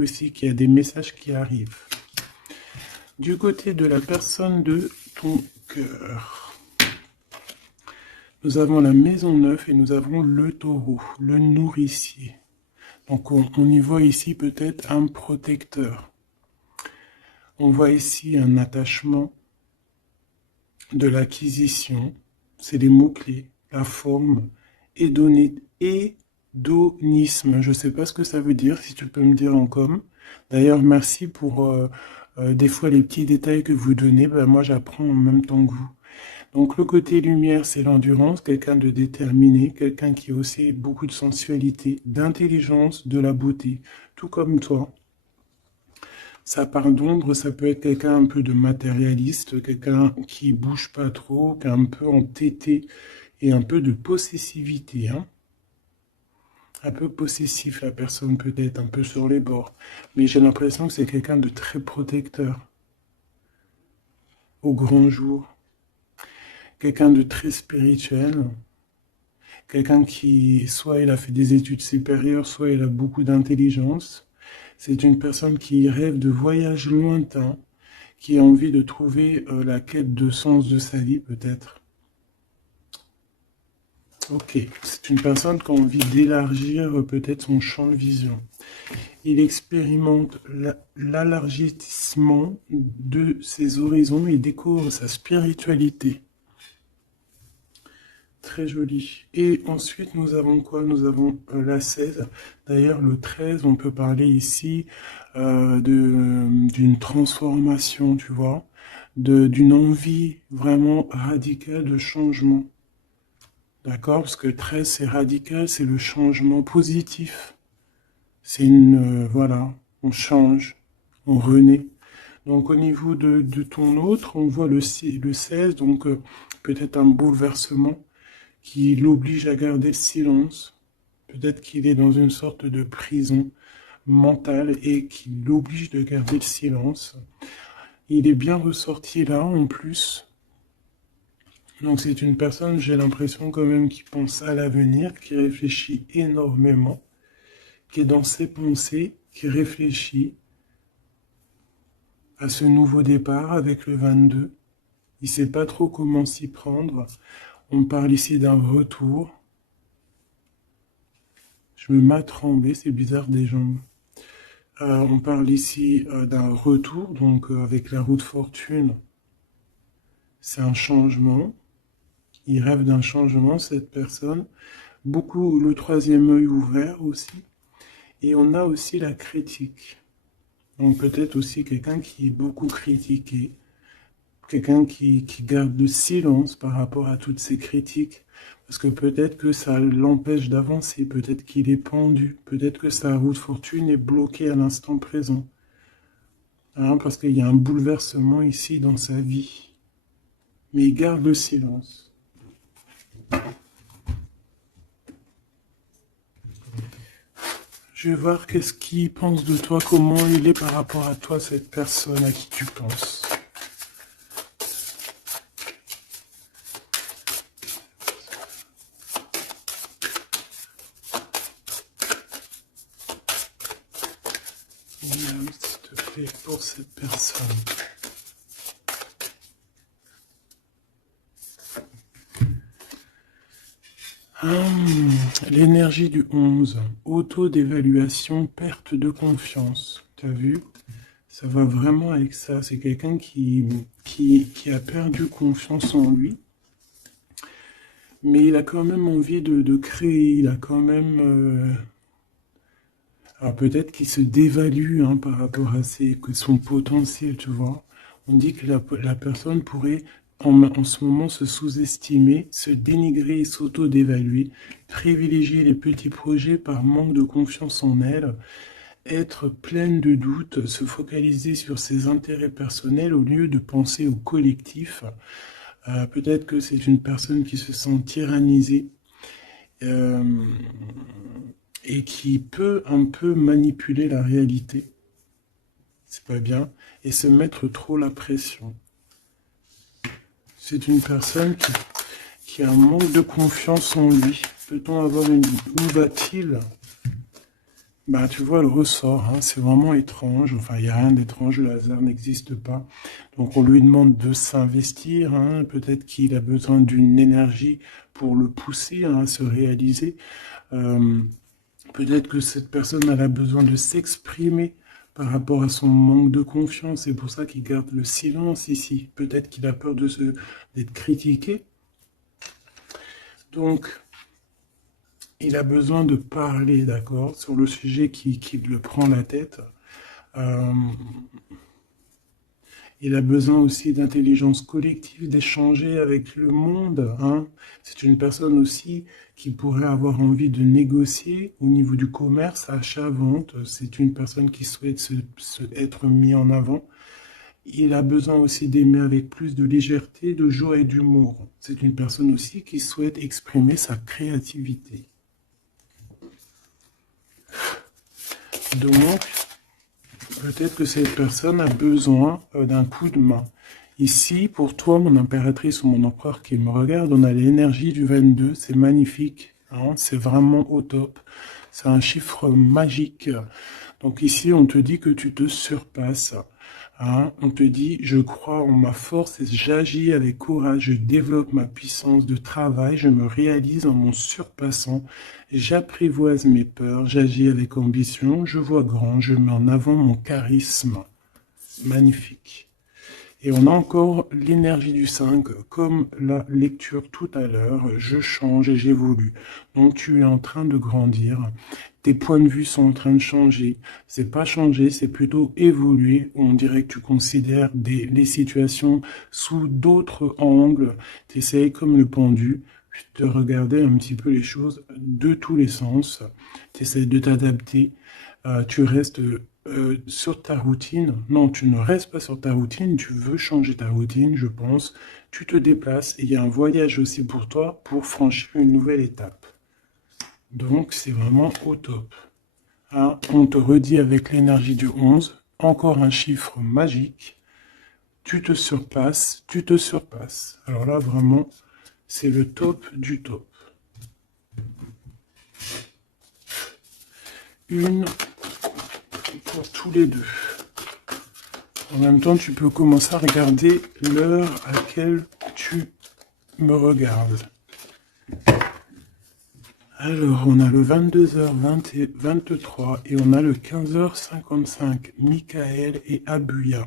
aussi qu'il y a des messages qui arrivent. Du côté de la personne de ton cœur, nous avons la maison 9 et nous avons le taureau, le nourricier. Donc on y voit ici peut-être un protecteur. On voit ici un attachement, de l'acquisition, c'est les mots-clés, la forme, hédonisme. Je ne sais pas ce que ça veut dire, si tu peux me dire en com. D'ailleurs, merci pour des fois les petits détails que vous donnez. Ben, moi, j'apprends en même temps que vous. Donc, le côté lumière, c'est l'endurance, quelqu'un de déterminé, quelqu'un qui a aussi beaucoup de sensualité, d'intelligence, de la beauté, tout comme toi. Sa part d'ombre, ça peut être quelqu'un un peu de matérialiste, quelqu'un qui bouge pas trop, qui est un peu entêté et un peu de possessivité. Hein. Un peu possessif, la personne peut-être, un peu sur les bords. Mais j'ai l'impression que c'est quelqu'un de très protecteur. Au grand jour. Quelqu'un de très spirituel. Quelqu'un qui, soit il a fait des études supérieures, soit il a beaucoup d'intelligence. C'est une personne qui rêve de voyages lointains, qui a envie de trouver la quête de sens de sa vie, peut-être. Ok, c'est une personne qui a envie d'élargir peut-être son champ de vision. Il expérimente l'élargissement de ses horizons et découvre sa spiritualité. Très joli. Et ensuite, nous avons quoi? Nous avons la 16. D'ailleurs, le 13, on peut parler ici d'une transformation, tu vois, d'une envie vraiment radicale de changement. D'accord? Parce que 13, c'est radical, c'est le changement positif. C'est voilà, on change, on renaît. Donc, au niveau de ton autre, on voit le 16, donc peut-être un bouleversement qui l'oblige à garder le silence. Peut-être qu'il est dans une sorte de prison mentale et qui l'oblige de garder le silence. Il est bien ressorti là, en plus. Donc c'est une personne, j'ai l'impression quand même, qui pense à l'avenir, qui réfléchit énormément, qui est dans ses pensées, qui réfléchit à ce nouveau départ avec le 22. Il ne sait pas trop comment s'y prendre. On parle ici d'un retour. Je me mets à trembler, c'est bizarre des jambes. On parle ici d'un retour, donc avec la roue de fortune. C'est un changement. Il rêve d'un changement, cette personne. Beaucoup le troisième œil ouvert aussi. Et on a aussi la critique. Donc peut-être aussi quelqu'un qui est beaucoup critiqué. Quelqu'un qui garde le silence par rapport à toutes ces critiques. Parce que peut-être que ça l'empêche d'avancer, peut-être qu'il est pendu, peut-être que sa roue de fortune est bloquée à l'instant présent. Hein, parce qu'il y a un bouleversement ici dans sa vie. Mais il garde le silence. Je vais voir qu'est-ce qu'il pense de toi, comment il est par rapport à toi, cette personne à qui tu penses. S'il te plaît, pour cette personne. L'énergie du 11, auto d'évaluation, perte de confiance. T'as vu? Ça va vraiment avec ça. C'est quelqu'un qui a perdu confiance en lui. Mais il a quand même envie de créer. Il a quand même... Alors peut-être qu'il se dévalue hein, par rapport à son potentiel, tu vois. On dit que la personne pourrait en ce moment se sous-estimer, se dénigrer et s'auto-dévaluer, privilégier les petits projets par manque de confiance en elle, être pleine de doutes, se focaliser sur ses intérêts personnels au lieu de penser au collectif. Peut-être que c'est une personne qui se sent tyrannisée et qui peut un peu manipuler la réalité. C'est pas bien. Et se mettre trop la pression. C'est une personne qui a un manque de confiance en lui. Peut-on avoir où va-t-il? Bah, tu vois le ressort, hein, c'est vraiment étrange. Enfin, il n'y a rien d'étrange, le hasard n'existe pas. Donc, on lui demande de s'investir, hein. Peut-être qu'il a besoin d'une énergie pour le pousser, hein, à se réaliser. Euh, Peut-être que cette personne elle a besoin de s'exprimer par rapport à son manque de confiance. C'est pour ça qu'il garde le silence ici. Peut-être qu'il a peur d'être critiqué. Donc, il a besoin de parler, d'accord, sur le sujet qui le prend la tête. Euh, il a besoin aussi d'intelligence collective, d'échanger avec le monde, hein. C'est une personne aussi qui pourrait avoir envie de négocier au niveau du commerce, achat-vente. C'est une personne qui souhaite être mis en avant. Il a besoin aussi d'aimer avec plus de légèreté, de joie et d'humour. C'est une personne aussi qui souhaite exprimer sa créativité. Donc, peut-être que cette personne a besoin d'un coup de main. Ici, pour toi, mon impératrice ou mon empereur qui me regarde, on a l'énergie du 22, c'est magnifique, hein, c'est vraiment au top. C'est un chiffre magique. Donc ici, on te dit que tu te surpasses. Hein. On te dit, je crois en ma force et j'agis avec courage, je développe ma puissance de travail, je me réalise en mon surpassant, j'apprivoise mes peurs, j'agis avec ambition, je vois grand, je mets en avant mon charisme. Magnifique. Et on a encore l'énergie du 5, comme la lecture tout à l'heure, je change et j'évolue. Donc tu es en train de grandir, tes points de vue sont en train de changer. C'est pas changer, c'est plutôt évoluer. On dirait que tu considères les situations sous d'autres angles. Tu essayes comme le pendu de regarder un petit peu les choses de tous les sens. Tu essayes de t'adapter. Tu restes sur ta routine. Non, tu ne restes pas sur ta routine, tu veux changer ta routine, je pense. Tu te déplaces et il y a un voyage aussi pour toi pour franchir une nouvelle étape. Donc, c'est vraiment au top. Hein, on te redit avec l'énergie du 11, encore un chiffre magique. Tu te surpasses, tu te surpasses. Alors là, vraiment, c'est le top du top. Une pour tous les deux. En même temps, tu peux commencer à regarder l'heure à laquelle tu me regardes. Alors, on a le 22h23 et on a le 15h55. Michael et Abuya.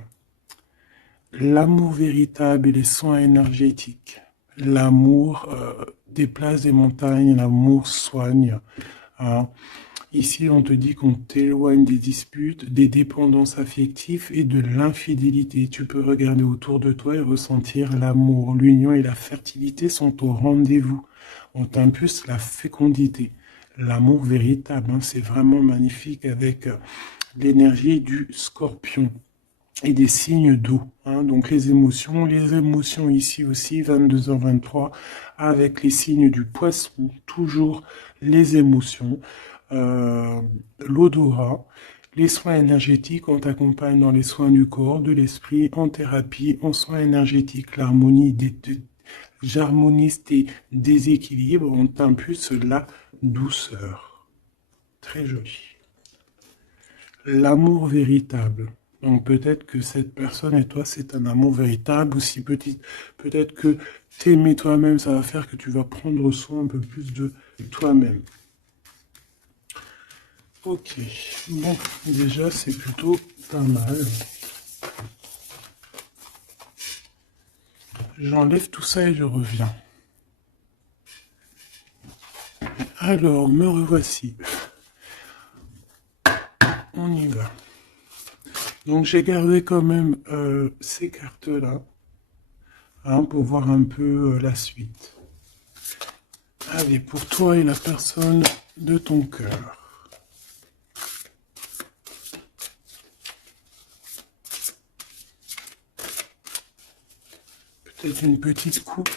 L'amour véritable et les soins énergétiques. L'amour déplace des montagnes, l'amour soigne. Hein. Ici, on te dit qu'on t'éloigne des disputes, des dépendances affectives et de l'infidélité. Tu peux regarder autour de toi et ressentir l'amour. L'union et la fertilité sont au rendez-vous. On t'impulse la fécondité. L'amour véritable, hein, c'est vraiment magnifique avec l'énergie du scorpion et des signes d'eau. Hein, donc les émotions ici aussi, 22h23, avec les signes du poisson, toujours les émotions. L'odorat, les soins énergétiques, on t'accompagne dans les soins du corps, de l'esprit, en thérapie, en soins énergétiques, j'harmonise tes déséquilibres, on t'impulse la douceur. Très joli. L'amour véritable. Donc peut-être que cette personne et toi, c'est un amour véritable, ou si peut-être que t'aimer toi-même, ça va faire que tu vas prendre soin un peu plus de toi-même. Ok, bon, déjà c'est plutôt pas mal. J'enlève tout ça et je reviens. Alors, me revoici. On y va. Donc j'ai gardé quand même ces cartes-là, hein, pour voir un peu la suite. Allez, pour toi et la personne de ton cœur. Peut-être une petite coupe.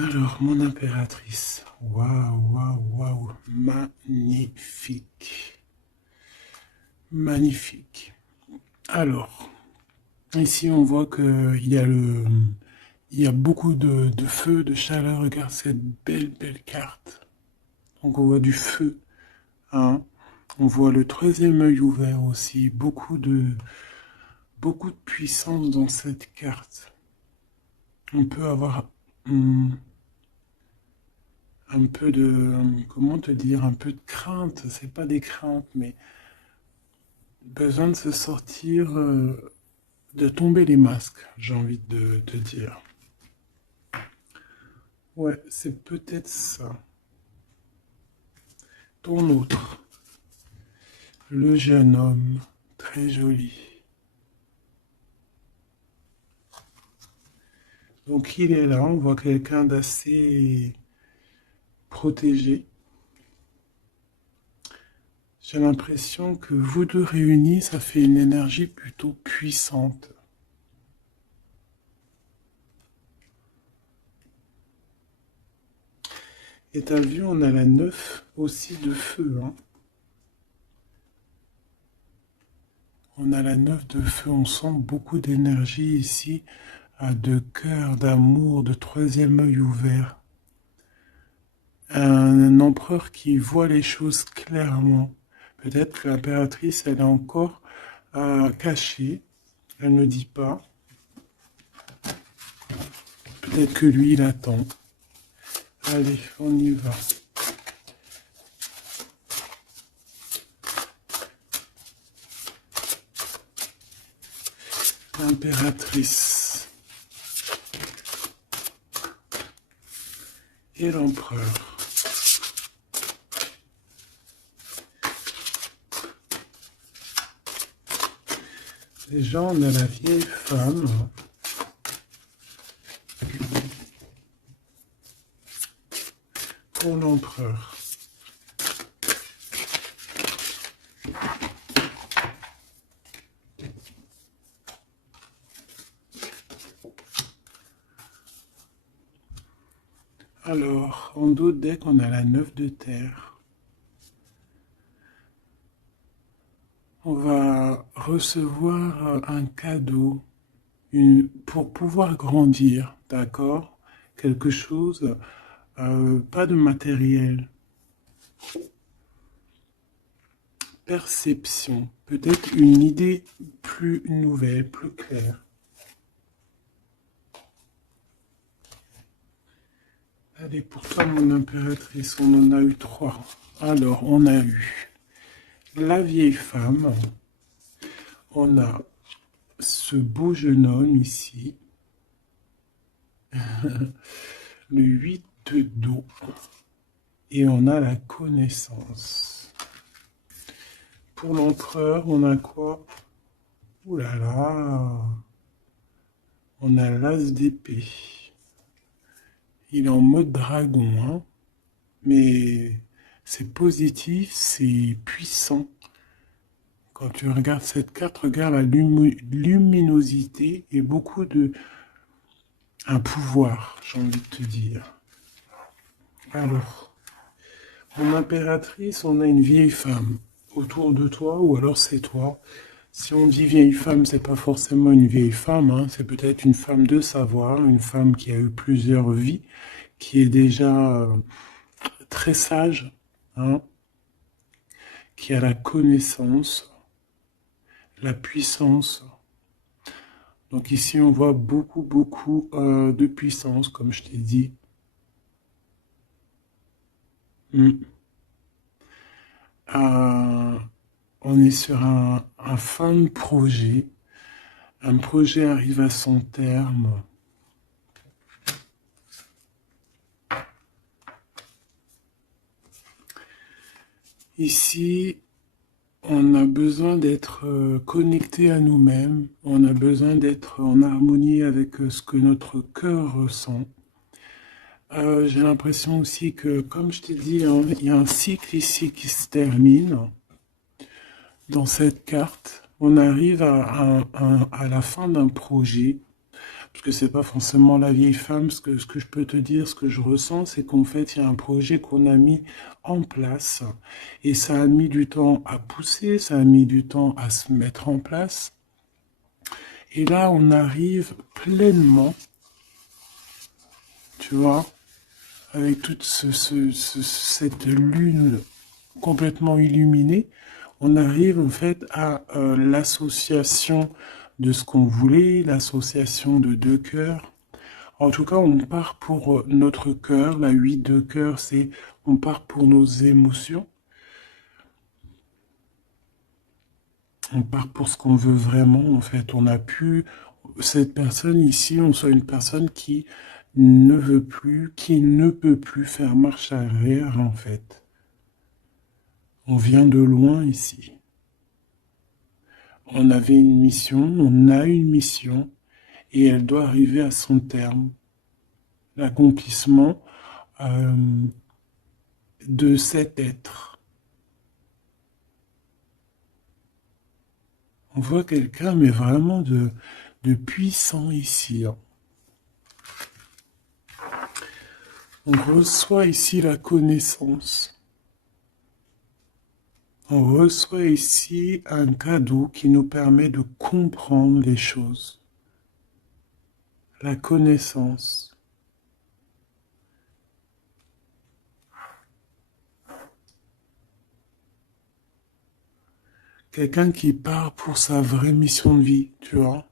Alors, mon impératrice. Waouh, waouh, waouh. Magnifique. Magnifique. Alors, ici, on voit il y a beaucoup de feu, de chaleur. Regarde cette belle, belle carte. Donc, on voit du feu, hein. On voit le troisième œil ouvert aussi. Beaucoup de puissance dans cette carte. On peut avoir un peu de, comment te dire, un peu de crainte. C'est pas des craintes, mais besoin de se sortir, de tomber les masques, j'ai envie de te dire. Ouais, c'est peut-être ça. Ton autre, le jeune homme, très joli. Donc il est là, on voit quelqu'un d'assez protégé. J'ai l'impression que vous deux réunis, ça fait une énergie plutôt puissante. Et t'as vu, on a la 9 aussi de feu, hein. On a la 9 de feu, on sent beaucoup d'énergie ici, de cœur, d'amour, de troisième œil ouvert. Un empereur qui voit les choses clairement. Peut-être que l'impératrice, elle est encore cachée, elle ne dit pas. Peut-être que lui, il attend. Allez, on y va. L'impératrice et l'empereur. Déjà, on a la vieille femme. Pour l'empereur. Alors, en d'autres decks, on a la 9 de terre. On va recevoir un cadeau pour pouvoir grandir, d'accord? Quelque chose, pas de matériel. Perception, peut-être une idée plus nouvelle, plus claire. Allez, pour toi, mon impératrice, on en a eu 3. Alors, on a eu la vieille femme. On a ce beau jeune homme ici. Le 8 d'eau. Et on a la connaissance. Pour l'empereur, on a quoi? Ouh là là. On a l'as d'épée. Il est en mode dragon, hein, mais c'est positif, c'est puissant. Quand tu regardes cette carte, regarde la luminosité et beaucoup de... un pouvoir, j'ai envie de te dire. Alors, mon impératrice, on a une vieille femme autour de toi, ou alors c'est toi. Si on dit vieille femme, c'est pas forcément une vieille femme, hein, c'est peut-être une femme de savoir, une femme qui a eu plusieurs vies, qui est déjà très sage, hein, qui a la connaissance, la puissance. Donc ici, on voit beaucoup, beaucoup de puissance, comme je t'ai dit. On est sur un fin de projet. Un projet arrive à son terme. Ici, on a besoin d'être connecté à nous-mêmes. On a besoin d'être en harmonie avec ce que notre cœur ressent. J'ai l'impression aussi que, comme je t'ai dit, hein, il y a un cycle ici qui se termine. Dans cette carte, on arrive à la fin d'un projet. parce que c'est pas forcément la vieille femme. Ce que je peux te dire, ce que je ressens, c'est qu'en fait, il y a un projet qu'on a mis en place et ça a mis du temps à pousser, ça a mis du temps à se mettre en place. Et là, on arrive pleinement, tu vois, avec toute cette lune complètement illuminée, on arrive en fait à l'association de ce qu'on voulait, l'association de deux cœurs. En tout cas, on part pour notre cœur. La 8 de cœur, c'est on part pour nos émotions. On part pour ce qu'on veut vraiment, en fait. On a pu, cette personne ici, on soit une personne qui ne veut plus, qui ne peut plus faire marche arrière, en fait. On vient de loin ici. On avait une mission, on a une mission, et elle doit arriver à son terme. L'accomplissement euh, de cet être. On voit quelqu'un, mais vraiment de puissant ici. On reçoit ici la connaissance. On reçoit ici un cadeau qui nous permet de comprendre les choses. La connaissance. Quelqu'un qui part pour sa vraie mission de vie, tu vois,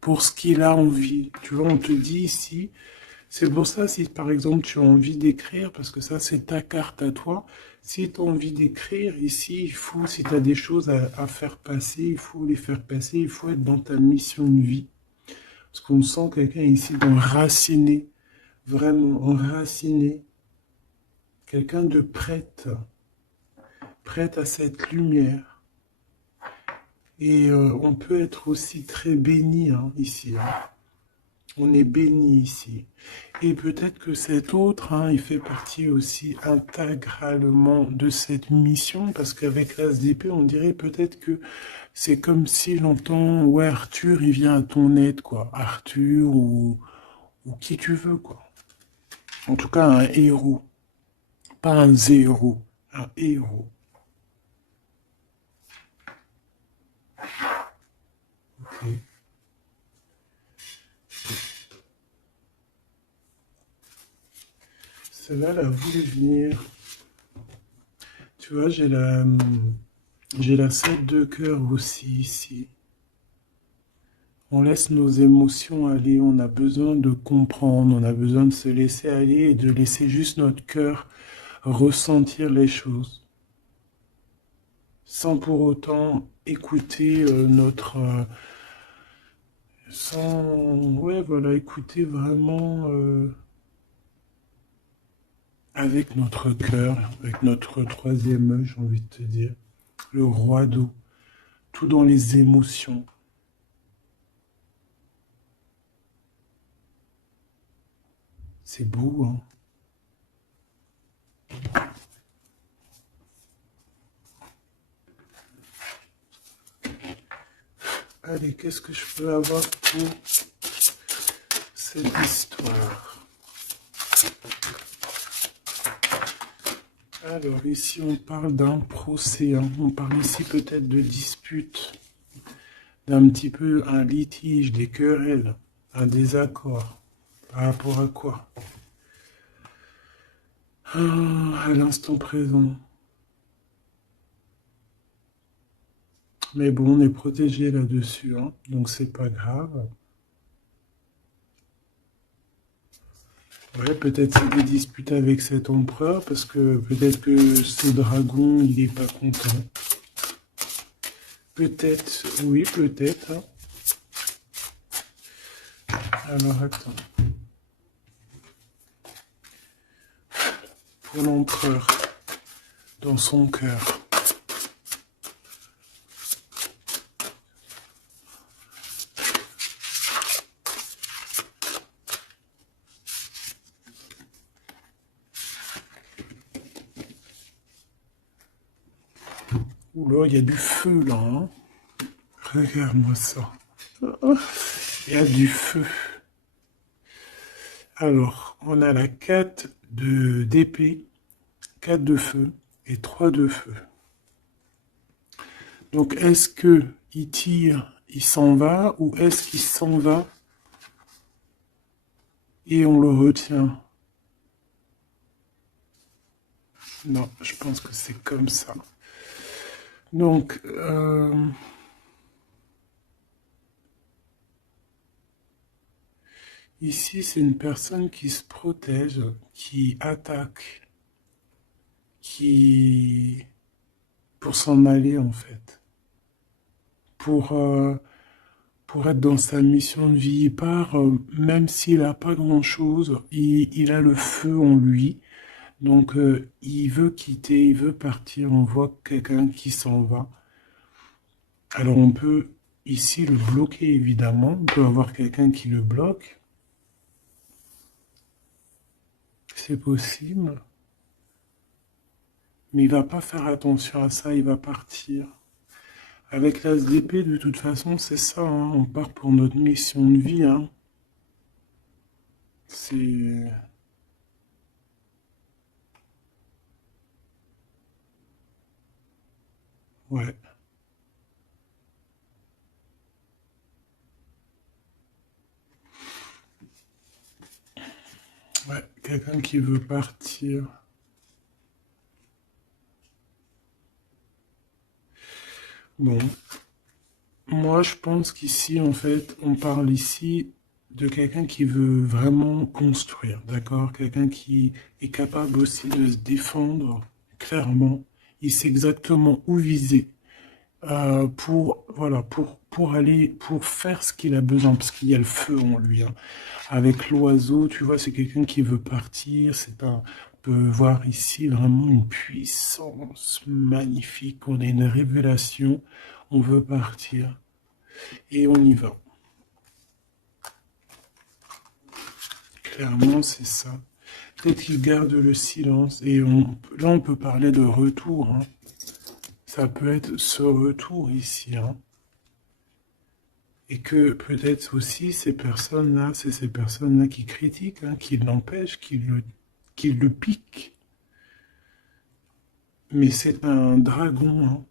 pour ce qu'il a envie. Tu vois, on te dit ici, c'est pour ça si par exemple tu as envie d'écrire, parce que ça c'est ta carte à toi, si tu as envie d'écrire ici, il faut, si tu as des choses à faire passer, il faut les faire passer, il faut être dans ta mission de vie. Parce qu'on sent quelqu'un ici d'enraciné, vraiment enraciné, quelqu'un de prête, prête à cette lumière. Et on peut être aussi très béni hein, ici. Hein. On est béni ici. Et peut-être que cet autre, hein, il fait partie aussi intégralement de cette mission, parce qu'avec l'As d'épée, on dirait peut-être que c'est comme si j'entends, ouais, Arthur, il vient à ton aide, quoi. Arthur ou qui tu veux, quoi. En tout cas, un héros. Pas un zéro, un héros. Ok. Celle-là, elle a voulu venir. Tu vois, j'ai la 7 de cœur aussi ici. On laisse nos émotions aller, on a besoin de comprendre, on a besoin de se laisser aller et de laisser juste notre cœur ressentir les choses. Sans pour autant écouter ouais, voilà, écouter vraiment avec notre cœur, avec notre troisième œil, j'ai envie de te dire. Le roi d'eau, tout dans les émotions. C'est beau, hein. Allez, qu'est-ce que je peux avoir pour cette histoire? Alors, ici, on parle d'un procès. Hein. On parle ici peut-être de dispute, d'un petit peu un litige, des querelles, un désaccord. Par rapport à quoi? Ah, à l'instant présent. Mais bon, on est protégé là-dessus, hein, donc c'est pas grave. Ouais, peut-être c'est des disputes avec cet empereur, parce que peut-être que ce dragon, il est pas content. Peut-être, oui, peut-être. Hein. Alors, attends. Pour l'empereur, dans son cœur. Oula, il y a du feu là. Hein. Regarde-moi ça. Il y a du feu. Alors, on a la 4 d'épée, 4 de feu et 3 de feu. Donc, est-ce que il tire, il s'en va, ou est-ce qu'il s'en va et on le retient? Non, je pense que c'est comme ça. Donc, ici, c'est une personne qui se protège, qui attaque, qui... pour s'en aller, en fait. Pour, euh, pour être dans sa mission de vie. Il part, même s'il n'a pas grand-chose, il a le feu en lui. Donc, il veut quitter, il veut partir. On voit quelqu'un qui s'en va. Alors, on peut ici le bloquer, évidemment. On peut avoir quelqu'un qui le bloque. C'est possible. Mais il va pas faire attention à ça, il va partir. Avec l'as d'épée, de toute façon, c'est ça, hein. On part pour notre mission de vie, hein. C'est... Ouais. Ouais, quelqu'un qui veut partir. Bon, moi je pense qu'ici, en fait, on parle ici de quelqu'un qui veut vraiment construire, d'accord? Quelqu'un qui est capable aussi de se défendre clairement. Il sait exactement où viser. Pour voilà pour aller pour faire ce qu'il a besoin parce qu'il y a le feu en lui, hein. Avec l'oiseau, tu vois, c'est quelqu'un qui veut partir. On peut voir ici vraiment une puissance magnifique. On a une révélation. On veut partir et on y va. Clairement, c'est ça. Peut-être qu'il garde le silence et là on peut parler de retour, hein. Ça peut être ce retour ici, hein. Et que peut-être aussi ces personnes-là, c'est ces personnes-là qui critiquent, hein, qui l'empêchent, qui le piquent. Mais c'est un dragon, hein.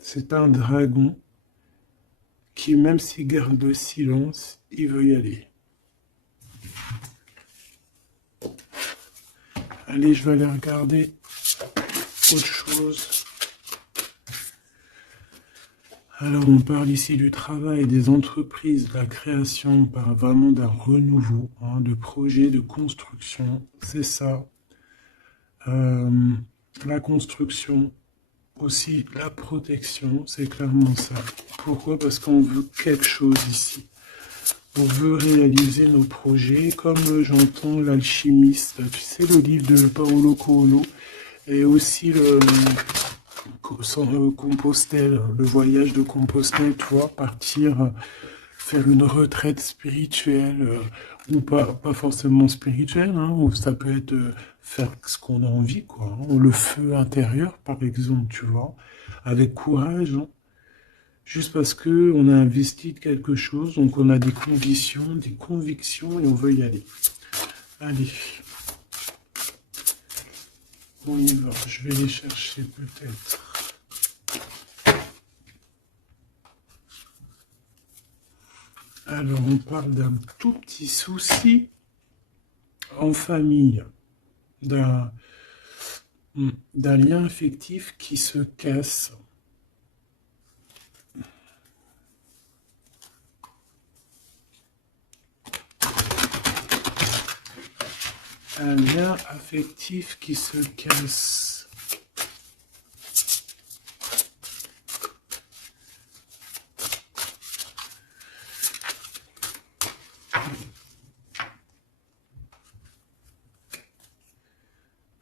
C'est un dragon qui, même s'il garde le silence, il veut y aller. Allez, je vais aller regarder autre chose. Alors, on parle ici du travail, des entreprises, de la création, on parle vraiment d'un renouveau, hein, de projets, de construction. C'est ça. Euh, la construction, aussi la protection, c'est clairement ça. Pourquoi? Parce qu'on veut quelque chose ici. On veut réaliser nos projets, comme j'entends l'alchimiste, tu sais, le livre de Paolo Coelho, et aussi Compostelle, le voyage de Compostelle, toi, partir faire une retraite spirituelle, ou pas forcément spirituelle, hein, ou ça peut être faire ce qu'on a envie, quoi, hein. Le feu intérieur, par exemple, tu vois, avec courage, hein. Juste parce que on a investi de quelque chose, donc on a des conditions, des convictions et on veut y aller. Allez, on y va. Je vais les chercher peut-être. Alors, on parle d'un tout petit souci en famille, d'un d'un lien affectif qui se casse. Un lien affectif qui se casse.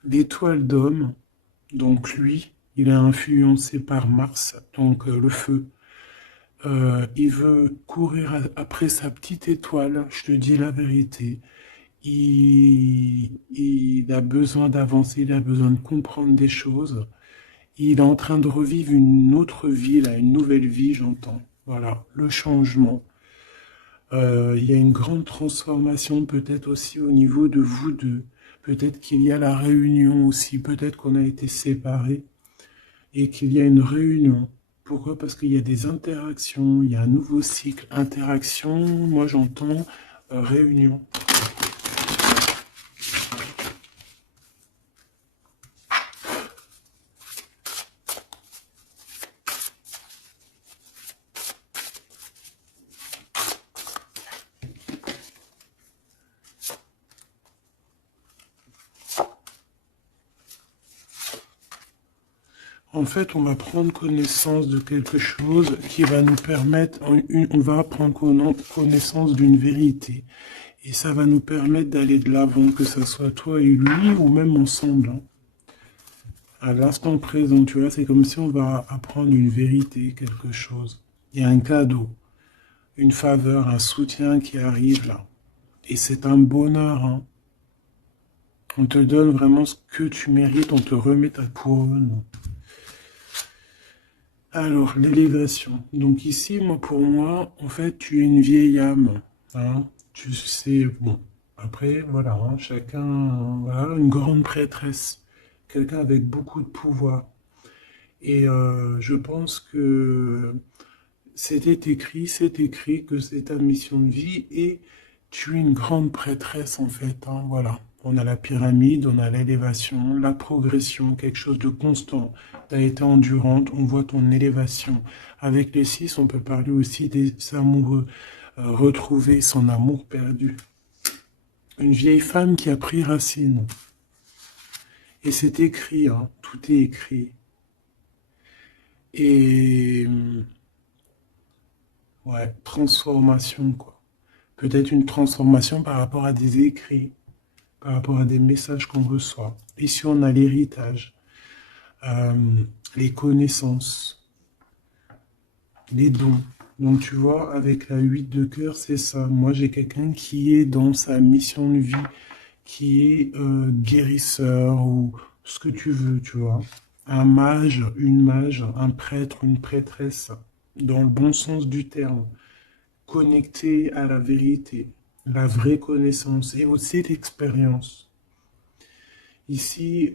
L'étoile d'homme, donc lui, il est influencé par Mars, donc le feu. Il veut courir après sa petite étoile, je te dis la vérité. Il a besoin d'avancer, il a besoin de comprendre des choses. Il est en train de revivre une autre vie, là, une nouvelle vie, j'entends. Voilà, le changement. Il y a une grande transformation peut-être aussi au niveau de vous deux. Peut-être qu'il y a la réunion aussi. Peut-être qu'on a été séparés et qu'il y a une réunion. Pourquoi? Parce qu'il y a des interactions, il y a un nouveau cycle. Interaction, moi j'entends réunion. En fait, on va prendre connaissance de quelque chose qui va nous permettre, on va prendre connaissance d'une vérité. Et ça va nous permettre d'aller de l'avant, que ce soit toi et lui, ou même ensemble, hein. À l'instant présent, tu vois, c'est comme si on va apprendre une vérité, quelque chose. Il y a un cadeau, une faveur, un soutien qui arrive là. Et c'est un bonheur, hein. On te donne vraiment ce que tu mérites, on te remet ta couronne. Alors, l'élévation. Donc ici, moi, pour moi, en fait, tu es une vieille âme, hein. Tu sais, bon, après, voilà, hein, chacun, voilà, une grande prêtresse, quelqu'un avec beaucoup de pouvoir. Et je pense que c'est écrit que c'est ta mission de vie et tu es une grande prêtresse en fait, hein, voilà. On a la pyramide, on a l'élévation, la progression, quelque chose de constant. Tu as été endurante, on voit ton élévation. Avec les 6, on peut parler aussi des amoureux, retrouver son amour perdu. Une vieille femme qui a pris racine. Et c'est écrit, hein, tout est écrit. Et ouais, transformation, quoi. Peut-être une transformation par rapport à des écrits, par rapport à des messages qu'on reçoit. Ici, on a l'héritage, les connaissances, les dons. Donc, tu vois, avec la 8 de cœur, c'est ça. Moi, j'ai quelqu'un qui est dans sa mission de vie, qui est guérisseur ou ce que tu veux, tu vois. Un mage, un prêtre, une prêtresse, dans le bon sens du terme. Connecté à la vérité, la vraie connaissance et aussi l'expérience. Ici,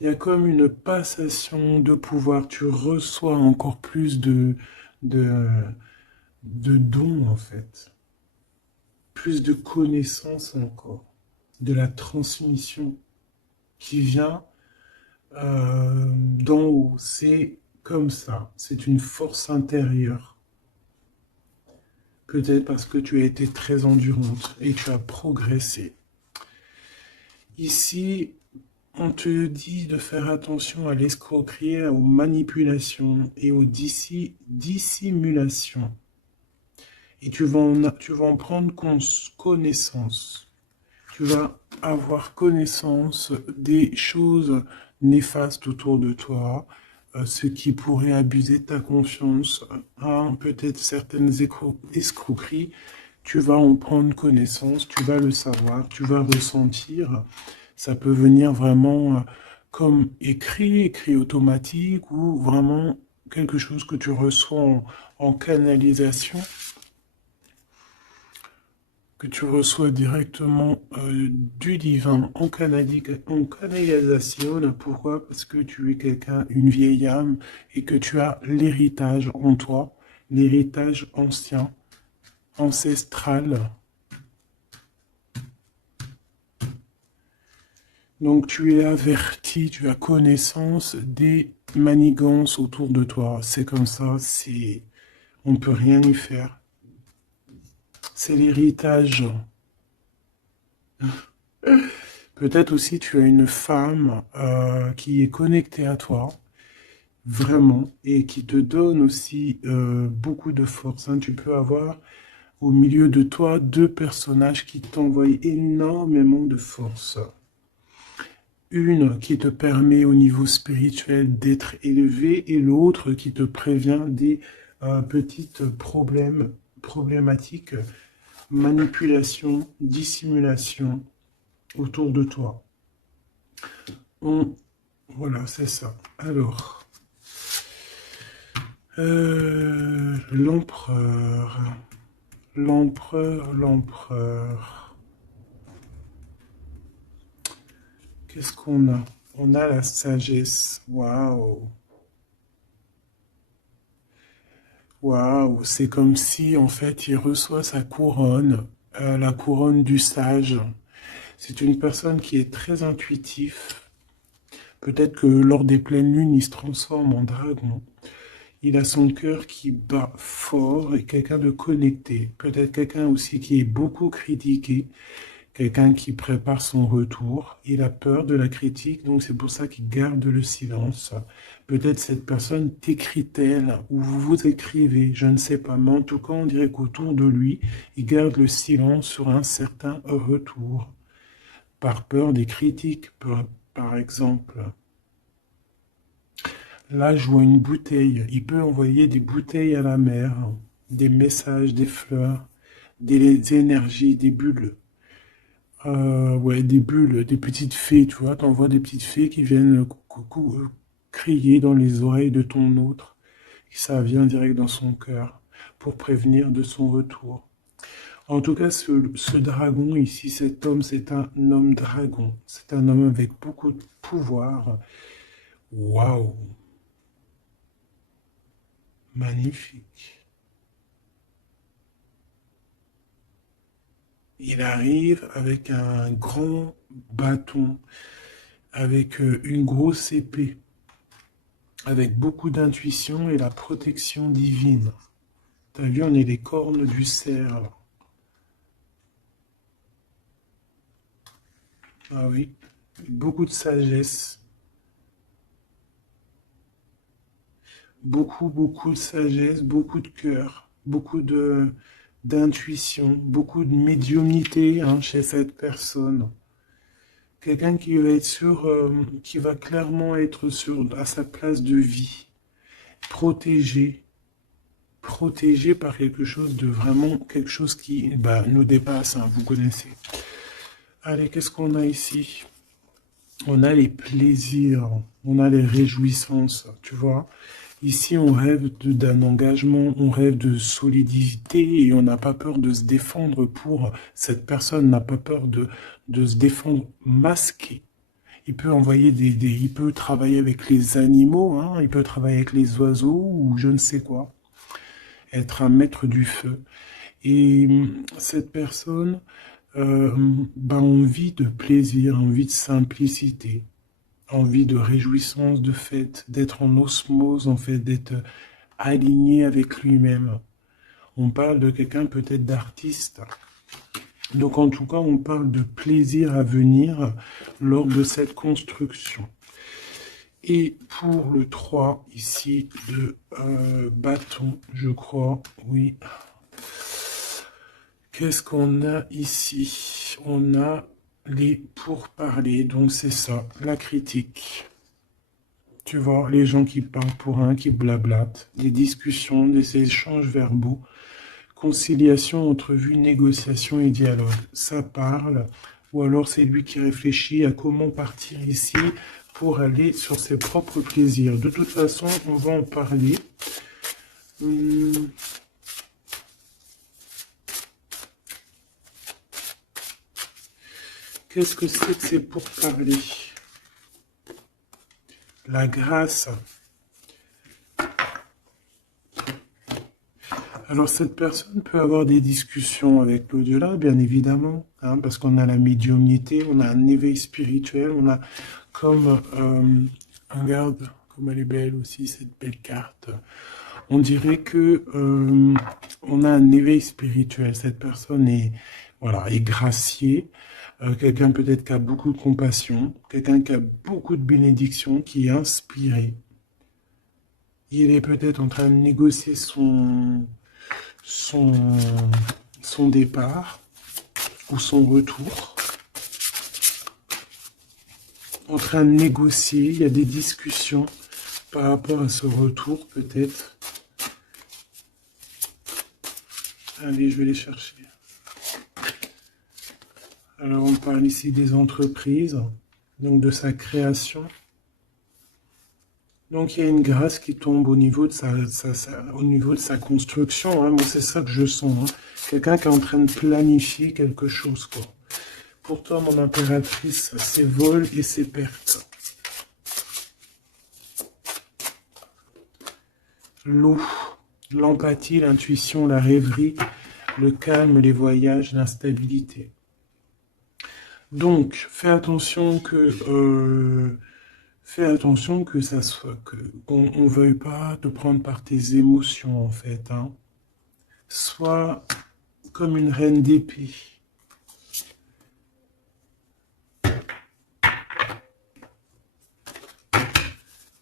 il y a comme une passation de pouvoir. Tu reçois encore plus de, de dons, en fait. Plus de connaissances encore. De la transmission qui vient d'en haut. C'est comme ça. C'est une force intérieure. Peut-être parce que tu as été très endurante et tu as progressé. Ici, on te dit de faire attention à l'escroquerie, aux manipulations et aux dissimulations. Et tu vas en prendre connaissance. Tu vas avoir connaissance des choses néfastes autour de toi, ce qui pourrait abuser de ta confiance, hein, peut-être certaines escroqueries. Tu vas en prendre connaissance, tu vas le savoir, tu vas ressentir. Ça peut venir vraiment comme écrit automatique ou vraiment quelque chose que tu reçois en canalisation, que tu reçois directement du divin en canalisation. Pourquoi? Parce que tu es quelqu'un, une vieille âme, et que tu as l'héritage en toi, l'héritage ancien, ancestral. Donc tu es averti, tu as connaissance des manigances autour de toi. C'est comme ça, on ne peut rien y faire. C'est l'héritage. Peut-être aussi tu as une femme qui est connectée à toi, vraiment, et qui te donne aussi beaucoup de force, hein. Tu peux avoir au milieu de toi deux personnages qui t'envoient énormément de force. Une qui te permet au niveau spirituel d'être élevé et l'autre qui te prévient des petites problématiques, manipulation, dissimulation autour de toi. Voilà, c'est ça. Alors, L'empereur. L'empereur. Qu'est-ce qu'on a? On a la sagesse. Waouh. Waouh. C'est comme si, en fait, il reçoit sa couronne, la couronne du sage. C'est une personne qui est très intuitif. Peut-être que lors des pleines lunes, il se transforme en dragon. Il a son cœur qui bat fort et quelqu'un de connecté. Peut-être quelqu'un aussi qui est beaucoup critiqué. Quelqu'un qui prépare son retour. Il a peur de la critique, donc c'est pour ça qu'il garde le silence. Peut-être cette personne t'écrit-elle ou vous vous écrivez, je ne sais pas. Mais en tout cas, on dirait qu'autour de lui, il garde le silence sur un certain retour. Par peur des critiques, par exemple. Là, je vois une bouteille. Il peut envoyer des bouteilles à la mer, des messages, des fleurs, des énergies, des bulles. Ouais, des bulles, des petites fées, tu vois. T'envoies des petites fées qui viennent crier dans les oreilles de ton autre. Et ça vient direct dans son cœur pour prévenir de son retour. En tout cas, ce dragon ici, cet homme, c'est un homme dragon. C'est un homme avec beaucoup de pouvoir. Waouh, magnifique. Il arrive avec un grand bâton, avec une grosse épée, avec beaucoup d'intuition et la protection divine. T'as vu, on est les cornes du cerf. Ah oui, beaucoup de sagesse, beaucoup de sagesse, beaucoup de cœur, beaucoup de d'intuition, beaucoup de médiumnité hein, chez cette personne. Quelqu'un qui va être sûr, qui va clairement être sur à sa place de vie, protégé, protégé par quelque chose de vraiment, quelque chose qui bah, nous dépasse, hein, vous connaissez. Allez, qu'est-ce qu'on a ici? On a les plaisirs, on a les réjouissances, tu vois. Ici, on rêve d'un engagement, on rêve de solidité et on n'a pas peur de se défendre pour... Cette personne n'a pas peur de se défendre masqué. Il peut envoyer il peut travailler avec les animaux, hein, il peut travailler avec les oiseaux ou je ne sais quoi. Être un maître du feu. Et cette personne envie de plaisir, envie de simplicité, envie de réjouissance, de fête, d'être en osmose, en fait, d'être aligné avec lui-même. On parle de quelqu'un peut-être d'artiste. Donc en tout cas, on parle de plaisir à venir lors de cette construction. Et pour le 3, ici, de bâton, je crois, oui. Qu'est-ce qu'on a ici? On a les pourparlers, donc c'est ça, la critique. Tu vois, les gens qui parlent pour un, qui blablatent, des discussions, des échanges verbaux, conciliation, entrevue, négociation et dialogue. Ça parle, ou alors c'est lui qui réfléchit à comment partir ici pour aller sur ses propres plaisirs. De toute façon, on va en parler. Qu'est-ce que c'est que ces pourparlers? La grâce. Alors cette personne peut avoir des discussions avec l'au-delà, bien évidemment, hein, parce qu'on a la médiumnité, on a un éveil spirituel, on a comme, regarde, comme elle est belle aussi, cette belle carte. On dirait que on a un éveil spirituel. Cette personne est, voilà, est graciée. Quelqu'un peut-être qui a beaucoup de compassion, quelqu'un qui a beaucoup de bénédiction, qui est inspiré. Il est peut-être en train de négocier son, son départ ou son retour. En train de négocier, il y a des discussions par rapport à ce retour peut-être. Allez, je vais les chercher. Alors on parle ici des entreprises, donc de sa création. Donc il y a une grâce qui tombe au niveau de au niveau de sa construction, hein. Moi, c'est ça que je sens, hein. Quelqu'un qui est en train de planifier quelque chose, quoi. Pour toi, mon impératrice, c'est vol et c'est perte. L'eau, l'empathie, l'intuition, la rêverie, le calme, les voyages, l'instabilité. Donc, fais attention que ça soit, on veuille pas te prendre par tes émotions, en fait, hein. Sois comme une reine d'épée.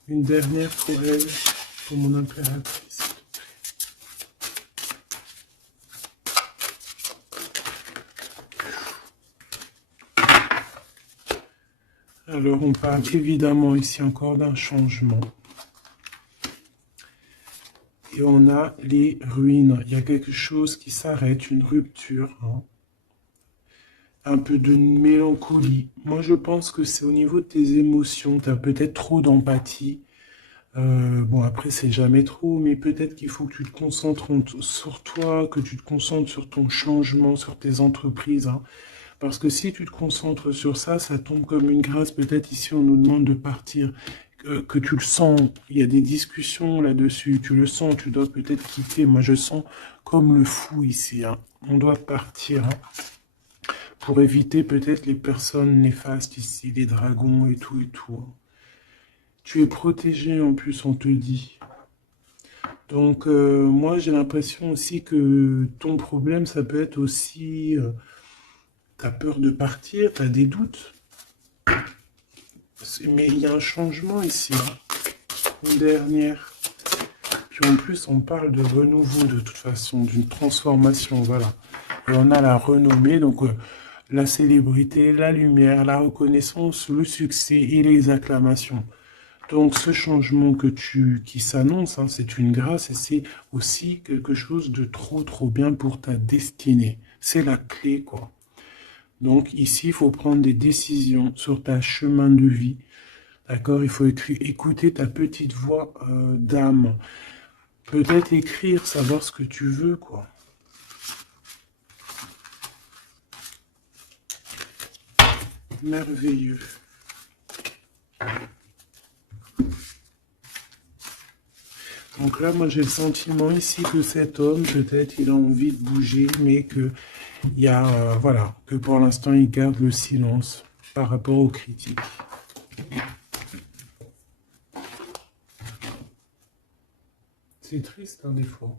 Une dernière pour elle, pour mon impératrice. Alors, on parle évidemment ici encore d'un changement. Et on a les ruines. Il y a quelque chose qui s'arrête, une rupture, hein. Un peu de mélancolie. Moi, je pense que c'est au niveau de tes émotions. Tu as peut-être trop d'empathie. Bon, après, c'est jamais trop, mais peut-être qu'il faut que tu te concentres sur toi, que tu te concentres sur ton changement, sur tes entreprises, hein. Parce que si tu te concentres sur ça, ça tombe comme une grâce. Peut-être ici, on nous demande de partir, que tu le sens. Il y a des discussions là-dessus. Tu le sens, tu dois peut-être quitter. Moi, je sens comme le fou ici, hein. On doit partir, hein, pour éviter peut-être les personnes néfastes ici, les dragons et tout et tout, hein. Tu es protégé en plus, on te dit. Donc, moi, j'ai l'impression aussi que ton problème, ça peut être aussi, t'as peur de partir, t'as des doutes. Mais il y a un changement ici, hein. Une dernière. Puis en plus, on parle de renouveau de toute façon, d'une transformation, voilà. Et on a la renommée, donc la célébrité, la lumière, la reconnaissance, le succès et les acclamations. Donc ce changement qui s'annonce, hein, c'est une grâce et c'est aussi quelque chose de trop bien pour ta destinée. C'est la clé, quoi. Donc ici, il faut prendre des décisions sur ta chemin de vie. D'accord? Il faut écouter ta petite voix d'âme. Peut-être écrire, savoir ce que tu veux, quoi. Merveilleux. Donc là, moi, j'ai le sentiment ici que cet homme, peut-être, il a envie de bouger, mais que il y a, voilà, que pour l'instant, il garde le silence par rapport aux critiques. C'est triste, hein, des fois.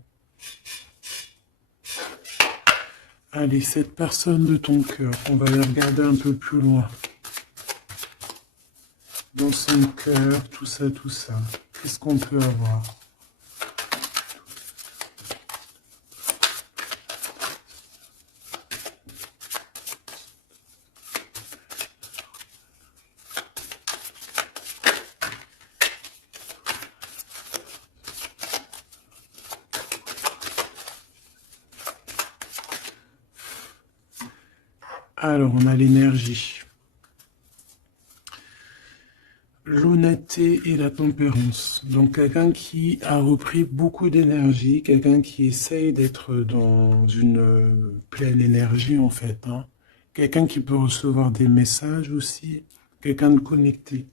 Allez, cette personne de ton cœur, on va la regarder un peu plus loin. Dans son cœur, tout ça, tout ça. Qu'est-ce qu'on peut avoir? Alors, on a l'énergie. L'honnêteté et la tempérance. Donc, quelqu'un qui a repris beaucoup d'énergie, quelqu'un qui essaye d'être dans une pleine énergie, en fait, hein. Quelqu'un qui peut recevoir des messages aussi, quelqu'un de connecté.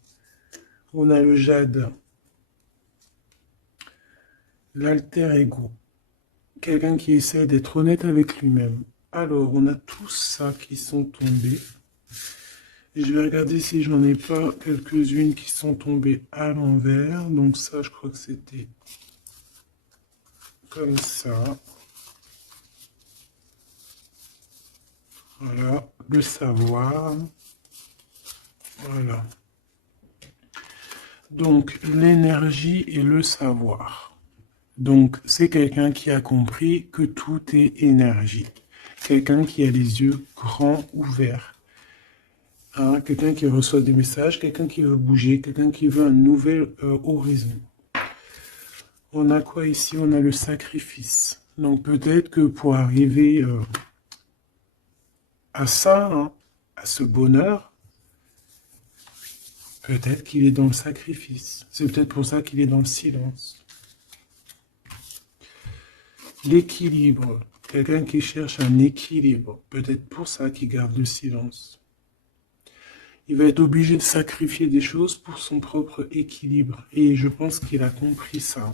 On a le jade, l'alter ego, quelqu'un qui essaie d'être honnête avec lui-même. Alors, on a tous ça qui sont tombés. Et je vais regarder si j'en ai pas quelques-unes qui sont tombées à l'envers. Donc ça, je crois que c'était comme ça. Voilà, le savoir. Voilà. Donc, l'énergie et le savoir. Donc, c'est quelqu'un qui a compris que tout est énergie. Quelqu'un qui a les yeux grands ouverts. Hein, quelqu'un qui reçoit des messages, quelqu'un qui veut bouger, quelqu'un qui veut un nouvel horizon. On a quoi ici? On a le sacrifice. Donc peut-être que pour arriver à ça, hein, à ce bonheur, Peut-être qu'il est dans le sacrifice. C'est peut-être pour ça qu'il est dans le silence. L'équilibre. Quelqu'un qui cherche un équilibre. Peut-être pour ça qu'il garde le silence. Il va être obligé de sacrifier des choses pour son propre équilibre. Et je pense qu'il a compris ça.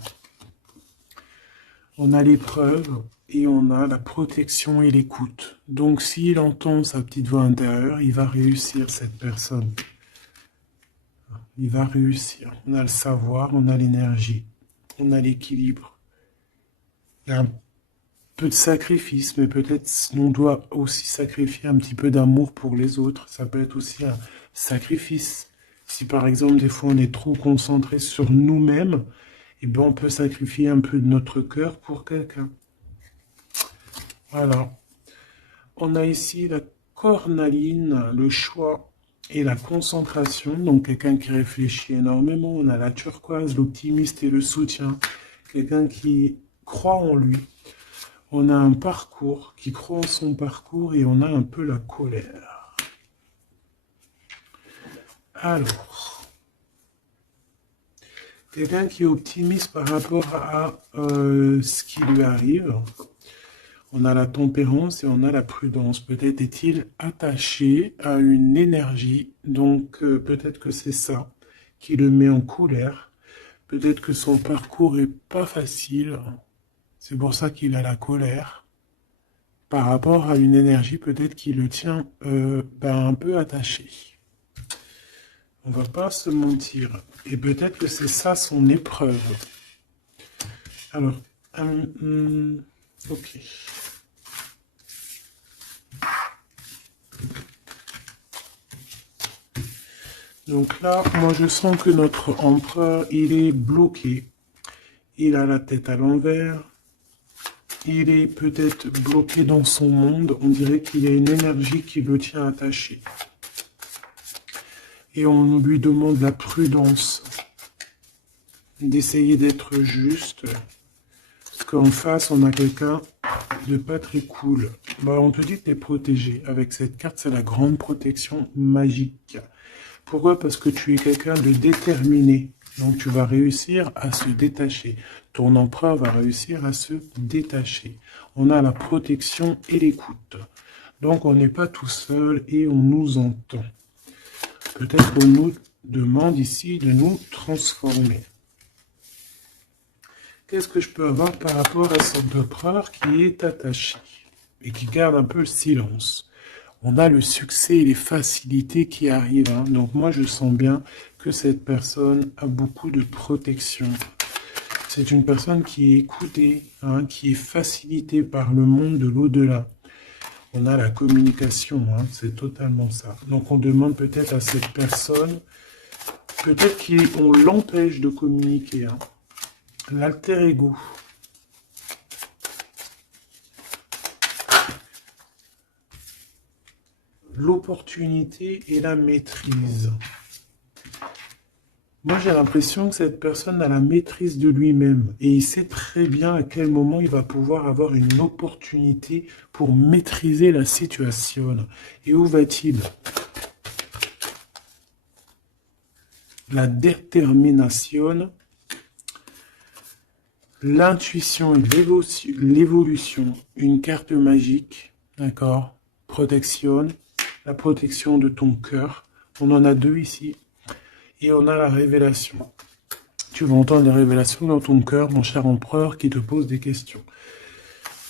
On a l'épreuve et on a la protection et l'écoute. Donc s'il entend sa petite voix intérieure, il va réussir, cette personne. Il va réussir. On a le savoir, on a l'énergie, on a l'équilibre. Il y a un peu de sacrifice, mais peut-être on doit aussi sacrifier un petit peu d'amour pour les autres. Ça peut être aussi un sacrifice. Si par exemple, des fois, on est trop concentré sur nous-mêmes, eh ben, on peut sacrifier un peu de notre cœur pour quelqu'un. Voilà. On a ici la cornaline, le choix et la concentration. Donc, quelqu'un qui réfléchit énormément. On a la turquoise, l'optimiste et le soutien. Quelqu'un qui croit en lui. On a un parcours, qui croit en son parcours, et on a un peu la colère. Alors, quelqu'un qui est optimiste par rapport à ce qui lui arrive. On a la tempérance et on a la prudence. Peut-être est-il attaché à une énergie, donc peut-être que c'est ça qui le met en colère. Peut-être que son parcours est pas facile. C'est pour ça qu'il a la colère. Par rapport à une énergie peut-être qui le tient un peu attaché. On va pas se mentir. Et peut-être que c'est ça son épreuve. Alors, ok. Donc là, moi je sens que notre empereur, il est bloqué. Il a la tête à l'envers. Il est peut-être bloqué dans son monde. On dirait qu'il y a une énergie qui le tient attaché. Et on lui demande la prudence. D'essayer d'être juste. Parce qu'en face, on a quelqu'un de pas très cool. On te dit que tu es protégé. Avec cette carte, c'est la grande protection magique. Pourquoi? Parce que tu es quelqu'un de déterminé. Donc tu vas réussir à se détacher. Ton empereur va réussir à se détacher. On a la protection et l'écoute. Donc on n'est pas tout seul et on nous entend. Peut-être qu'on nous demande ici de nous transformer. Qu'est-ce que je peux avoir par rapport à cet empereur qui est attaché et qui garde un peu le silence? On a le succès et les facilités qui arrivent. Hein. Donc moi, je sens bien que cette personne a beaucoup de protection. C'est une personne qui est écoutée, hein, qui est facilitée par le monde de l'au-delà. On a la communication, hein, c'est totalement ça. Donc on demande peut-être à cette personne, peut-être qu'on l'empêche de communiquer. Hein. L'alter ego. L'opportunité et la maîtrise. Moi, j'ai l'impression que cette personne a la maîtrise de lui-même et il sait très bien à quel moment il va pouvoir avoir une opportunité pour maîtriser la situation. Et où va-t-il? La détermination, l'intuition et l'évolution, une carte magique, d'accord? Protection, la protection de ton cœur. On en a deux ici. Et on a la révélation. Tu vas entendre les révélations dans ton cœur, mon cher empereur, qui te pose des questions.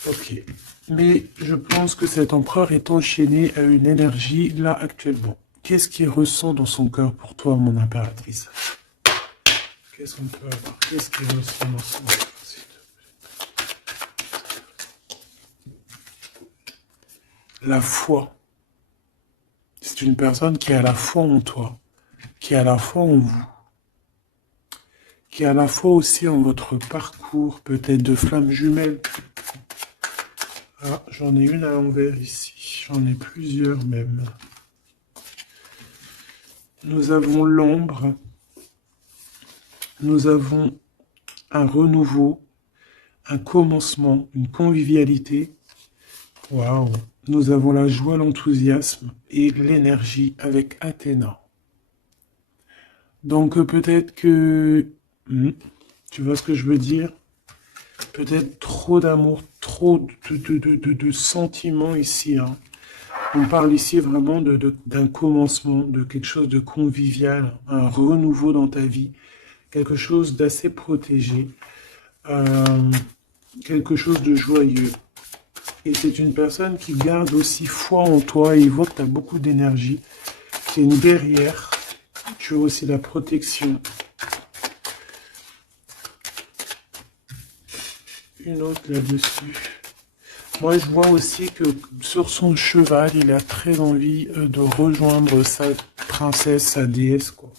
Ok. Mais je pense que cet empereur est enchaîné à une énergie, là, actuellement. Qu'est-ce qu'il ressent dans son cœur pour toi, mon impératrice? Qu'est-ce qu'on peut avoir? Qu'est-ce qu'il ressent dans son cœur? La foi. C'est une personne qui a la foi en toi, qui a la foi en vous, qui a la foi aussi en votre parcours, peut-être de flammes jumelles. Ah, j'en ai une à l'envers ici, j'en ai plusieurs même. Nous avons l'ombre, nous avons un renouveau, un commencement, une convivialité. Waouh! Nous avons la joie, l'enthousiasme et l'énergie avec Athéna. Donc peut-être que... tu vois ce que je veux dire? Peut-être trop d'amour, trop de sentiments ici, hein. On parle ici vraiment d'un commencement, de quelque chose de convivial, un renouveau dans ta vie, quelque chose d'assez protégé, euh, quelque chose de joyeux. Et c'est une personne qui garde aussi foi en toi et il voit que tu as beaucoup d'énergie. C'est une guerrière. Tu as aussi la protection. Une autre là-dessus. Moi, je vois aussi que sur son cheval, il a très envie de rejoindre sa princesse, sa déesse, quoi.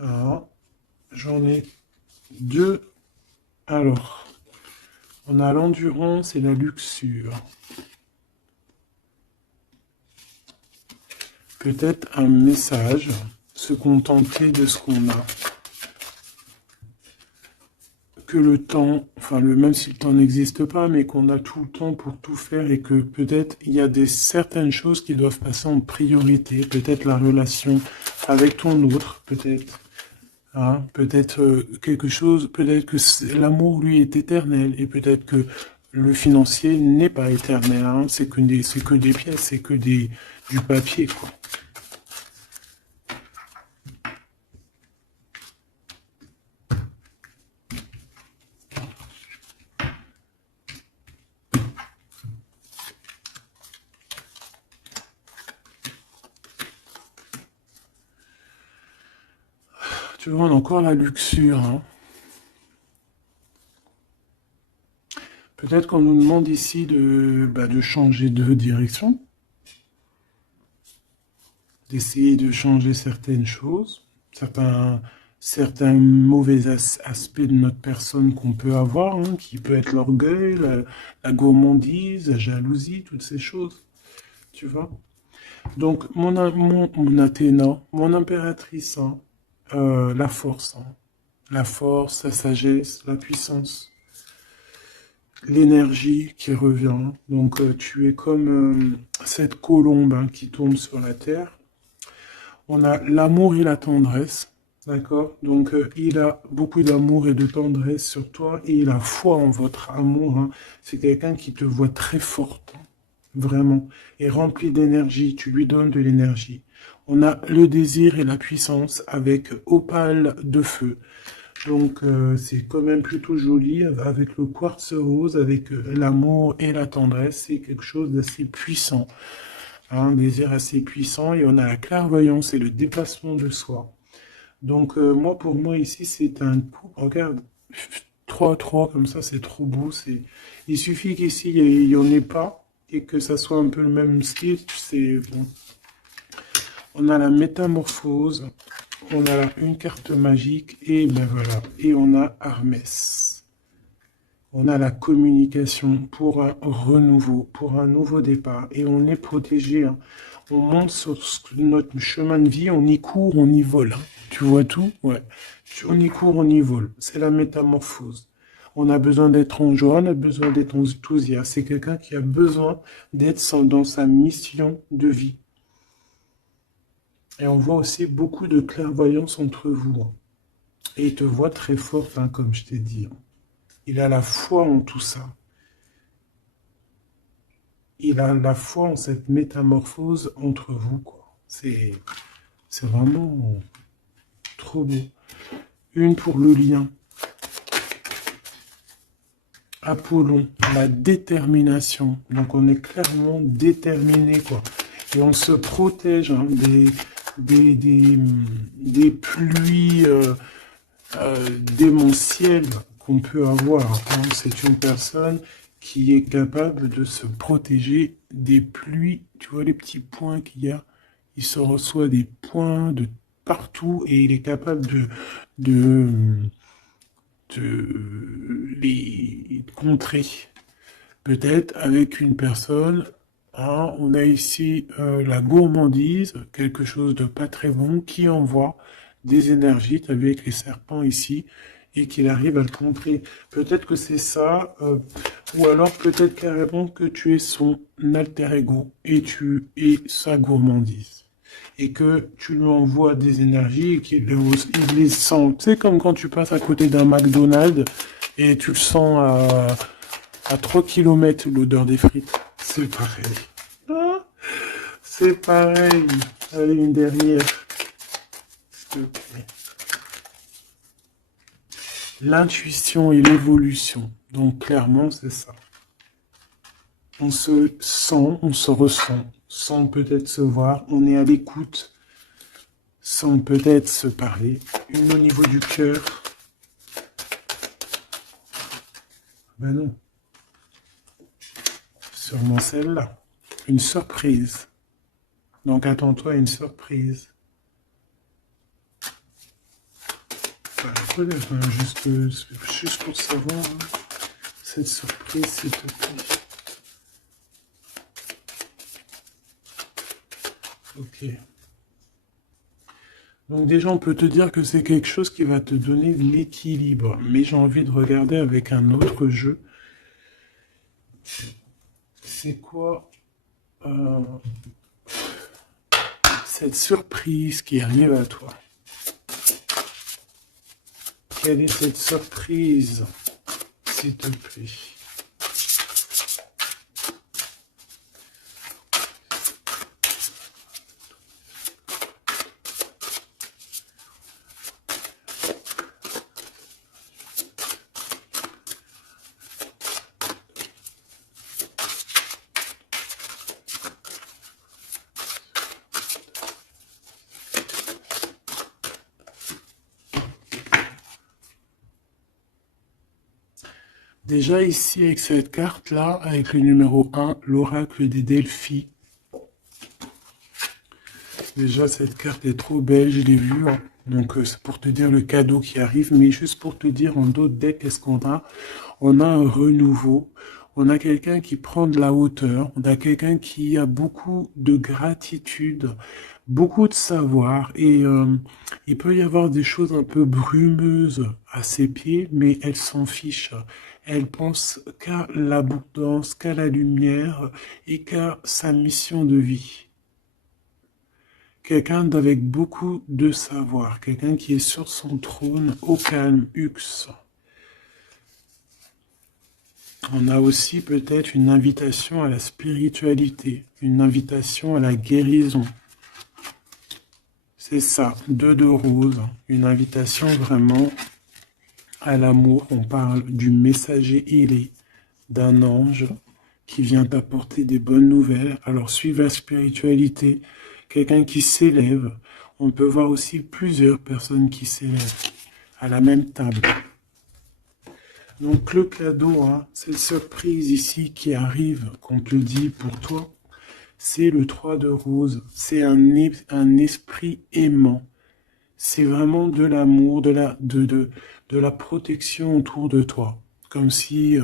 Alors, j'en ai deux. Alors, on a l'endurance et la luxure. Peut-être un message, se contenter de ce qu'on a. Que le temps, enfin même si le temps n'existe pas, mais qu'on a tout le temps pour tout faire et que peut-être il y a certaines choses qui doivent passer en priorité, peut-être la relation avec ton autre, peut-être, hein, peut-être quelque chose, peut-être que l'amour lui est éternel et peut-être que le financier n'est pas éternel, hein, c'est que des pièces, c'est que du papier, quoi. Tu vois, on a encore la luxure, hein. Peut-être qu'on nous demande ici de changer de direction, d'essayer de changer certaines choses, certains mauvais aspects de notre personne qu'on peut avoir, hein, qui peut être l'orgueil, la gourmandise, la jalousie, toutes ces choses, tu vois. Donc, mon Athéna, mon impératrice, hein, hein, la force, la sagesse, la puissance, l'énergie qui revient. Donc, tu es comme cette colombe, hein, qui tombe sur la terre. On a l'amour et la tendresse, d'accord? Donc, il a beaucoup d'amour et de tendresse sur toi et il a foi en votre amour, hein. C'est quelqu'un qui te voit très forte, hein, vraiment, et rempli d'énergie. Tu lui donnes de l'énergie. On a le désir et la puissance avec opale de feu. Donc, c'est quand même plutôt joli avec le quartz rose, avec l'amour et la tendresse. C'est quelque chose d'assez puissant, un désir assez puissant. Et on a la clairvoyance et le dépassement de soi. Donc, moi, pour moi, ici, c'est un coup. Regarde, 3-3 comme ça, c'est trop beau. Il suffit qu'ici, il n'y en ait pas et que ça soit un peu le même style. C'est bon. On a la métamorphose. On a là une carte magique et ben voilà. Et on a Hermès. On a la communication pour un renouveau, pour un nouveau départ. Et on est protégé, hein. On monte sur notre chemin de vie, on y court, on y vole, hein. Tu vois tout? Ouais. On y court, on y vole. C'est la métamorphose. On a besoin d'être en joie, on a besoin d'être enthousiaste. C'est quelqu'un qui a besoin d'être dans sa mission de vie. Et on voit aussi beaucoup de clairvoyance entre vous, hein. Et il te voit très forte, hein, comme je t'ai dit, hein. Il a la foi en tout ça. Il a la foi en cette métamorphose entre vous, quoi. C'est vraiment trop beau. Une pour le lien. Apollon, la détermination. Donc on est clairement déterminé, quoi. Et on se protège, hein, des pluies démentielles qu'on peut avoir, hein. C'est une personne qui est capable de se protéger des pluies. Tu vois les petits points qu'il y a? Il se reçoit des points de partout et il est capable de, de les contrer. Peut-être avec une personne Hein, on a ici la gourmandise, quelque chose de pas très bon, qui envoie des énergies, tu as vu avec les serpents ici, et qu'il arrive à le contrer. Peut-être que c'est ça, ou alors peut-être carrément que tu es son alter ego, et tu es sa gourmandise. Et que tu lui envoies des énergies et il les sent. C'est comme quand tu passes à côté d'un McDonald's et tu le sens à 3 km l'odeur des frites. C'est pareil. Ah, c'est pareil. Allez, une dernière. S'il te plaît. L'intuition et l'évolution. Donc clairement, c'est ça. On se sent, on se ressent, sans peut-être se voir, on est à l'écoute, sans peut-être se parler. Une au niveau du cœur. Ben non. Sûrement celle-là. Une surprise. Donc attends-toi à une surprise. Enfin, juste pour savoir, hein, cette surprise, s'il te plaît. Ok. Donc déjà, on peut te dire que c'est quelque chose qui va te donner de l'équilibre. Mais j'ai envie de regarder avec un autre jeu. C'est quoi cette surprise qui arrive à toi? Quelle est cette surprise, s'il te plaît? Déjà ici, avec cette carte-là, avec le numéro 1, l'oracle des Delphes. Déjà, cette carte est trop belle, je l'ai vue. Hein. Donc, c'est pour te dire le cadeau qui arrive. Mais juste pour te dire, en d'autres decks, qu'est-ce qu'on a? On a un renouveau. On a quelqu'un qui prend de la hauteur. On a quelqu'un qui a beaucoup de gratitude, beaucoup de savoir. Et il peut y avoir des choses un peu brumeuses à ses pieds, mais elle s'en fiche. Elle pense qu'à l'abondance, qu'à la lumière et qu'à sa mission de vie. Quelqu'un d'avec beaucoup de savoir, quelqu'un qui est sur son trône, au calme, Hux. On a aussi peut-être une invitation à la spiritualité, une invitation à la guérison. C'est ça, 2 de rose, une invitation vraiment à l'amour. On parle du messager ailé, d'un ange qui vient t'apporter des bonnes nouvelles. Alors suivre la spiritualité, quelqu'un qui s'élève. On peut voir aussi plusieurs personnes qui s'élèvent à la même table. Donc le cadeau, hein, cette surprise ici qui arrive, qu'on te le dit pour toi, c'est le 3 de rose. C'est un esprit aimant. C'est vraiment de l'amour, de la protection autour de toi. Comme si,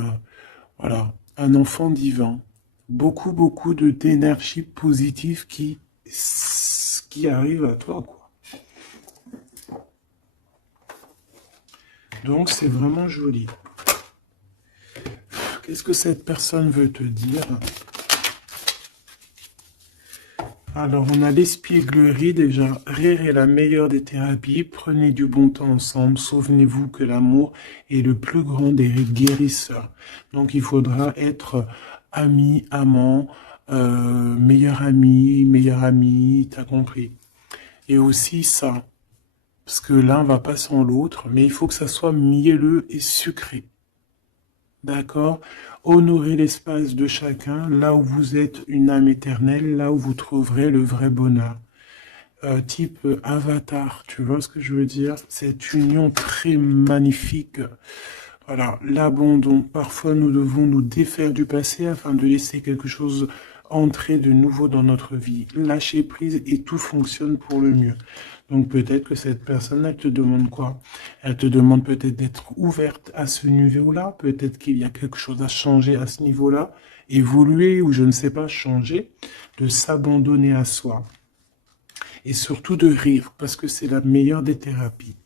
voilà, un enfant divin. Beaucoup d'énergie positive qui arrive à toi, quoi. Donc c'est vraiment joli. Qu'est-ce que cette personne veut te dire? Alors, on a l'espièglerie déjà. Rire est la meilleure des thérapies. Prenez du bon temps ensemble. Souvenez-vous que l'amour est le plus grand des guérisseurs. Donc, il faudra être ami, amant, meilleur ami, t'as compris. Et aussi ça, parce que l'un va pas sans l'autre, mais il faut que ça soit mielleux et sucré. D'accord? Honorez l'espace de chacun, là où vous êtes une âme éternelle, là où vous trouverez le vrai bonheur. Type avatar, tu vois ce que je veux dire? Cette union très magnifique. Voilà, l'abandon. Parfois, nous devons nous défaire du passé afin de laisser quelque chose entrer de nouveau dans notre vie, lâcher prise et tout fonctionne pour le mieux. Donc peut-être que cette personne, elle te demande quoi? Elle te demande peut-être d'être ouverte à ce niveau-là, peut-être qu'il y a quelque chose à changer à ce niveau-là, évoluer ou je ne sais pas, changer, de s'abandonner à soi. Et surtout de rire, parce que c'est la meilleure des thérapies.